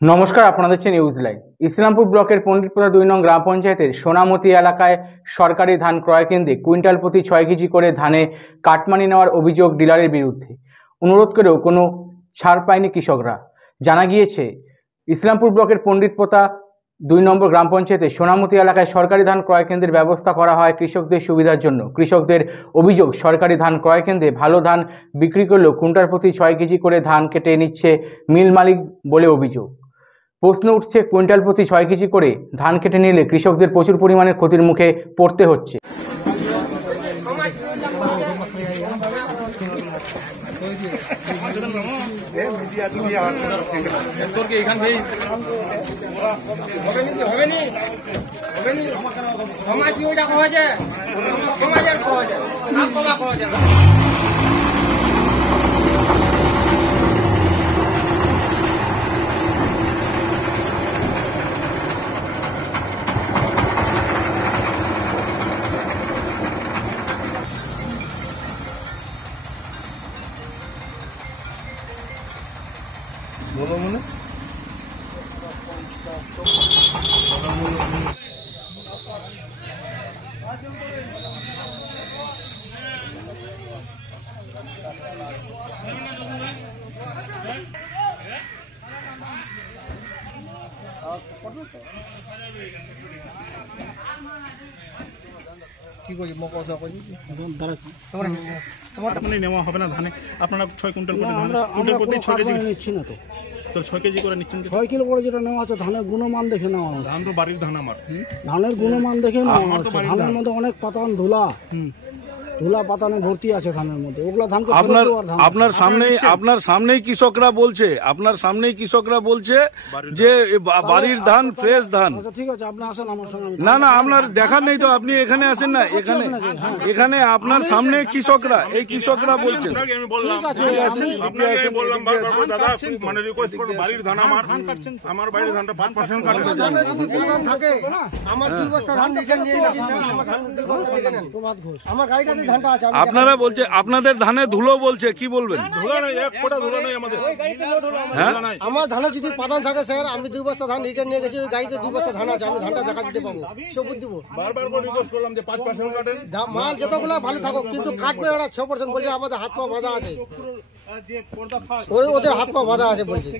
নমস্কার, আপনারা দেখছেন নিউজ লাইভ। ইসলামপুর ব্লকের পণ্ডিতপোতা 2 নং গ্রাম পঞ্চায়েতের সোনামতি এলাকায় সরকারি ধান ক্রয় কেন্দ্রে কুইন্টাল প্রতি 6 কেজি করে ধানে কাটমানি নেওয়ার অভিযোগ ডিলারের বিরুদ্ধে। অনুরোধ করেও কোনো ছাড় পায়নি কৃষকরা। জানা গিয়েছে, ইসলামপুর ব্লকের পণ্ডিতপোতা 2 নম্বর গ্রাম পঞ্চায়েতের সোনামতি এলাকায় সরকারি ধান ক্রয় কেন্দ্রের ব্যবস্থা করা হয় কৃষকদের সুবিধার জন্য। কৃষকদের অভিযোগ, সরকারি ধান ক্রয় কেন্দ্রে ভালো ধান বিক্রি করলেও কুইন্টাল প্রতি 6 কেজি করে ধান কেটে নিচ্ছে মিল মালিক বলে অভিযোগ। প্রশ্ন উঠছে, কুইন্টাল প্রতি 6 কেজি করে ধান কেটে নিলে কৃষকদের প্রচুর পরিমাণের ক্ষতির মুখে পড়তে হচ্ছে। কি করি মকসা করি আপনার নেওয়া হবে না ধানে? আপনারা 6 কুইন্টাল করে কুইন্টাল প্রতি 6 কেজি নিচ্ছি না তো 6 কেজি করে নিচ্ছেন। 6 কিলো করে যেটা নেওয়া আছে ধানের গুণমান দেখে নেওয়া হচ্ছে। ধান তো বাড়ির ধান আমার, ধানের গুণমান দেখে নেওয়া হচ্ছে। ধানের মধ্যে অনেক পাতান ধুলা পাতানে ভর্তি আছে ধানের মধ্যে। ওগুলা ধান আপনার সামনেই কৃষকরা বলছে যে বাড়ির ধান, ফ্রেশ ধান। ঠিক আছে, আপনি আসেন আমার সঙ্গে। না আপনার দেখার নেই তো, আপনি এখানে আসেন না। এখানে আপনার সামনে কৃষকরা বলছেন। আমি বললাম আপনাকে বললাম দাদা, মানে রিকোয়েস্ট করব, বাড়ির ধান আমার বাড়ির ধানটা 5% কাটে থাকে। আমার 2 বস্তা ধান রিটার্ন নিয়ে গেছি। আমার গাড়িটাতে ধানটা আছে। আপনারা বলছে আপনাদের ধানে ধুলো বলছে, কি বলবেন? ধুলো নেই, এক ফোঁটা ধুলো নেই আমাদের। আমার ধানে যদি পাতান থাকে স্যার, আমি 2 বস্তা ধান রিটার্ন নিয়ে গেছি। ওই গাড়িতে 2 বস্তা ধান আছে, আমি ধানটা দেখা দিতে পাবো, সবুজ দিব। বারবার করে রিকোয়েস্ট করলাম যে 5% কাটেন। মাল যতগুলো ভালো থাকুক, কিন্তু কাটবে ওরা 6% বলছে। আমাদের হাত পা বাঁধা আছে, ওদের হাত পা বাঁধা আছে বলছে।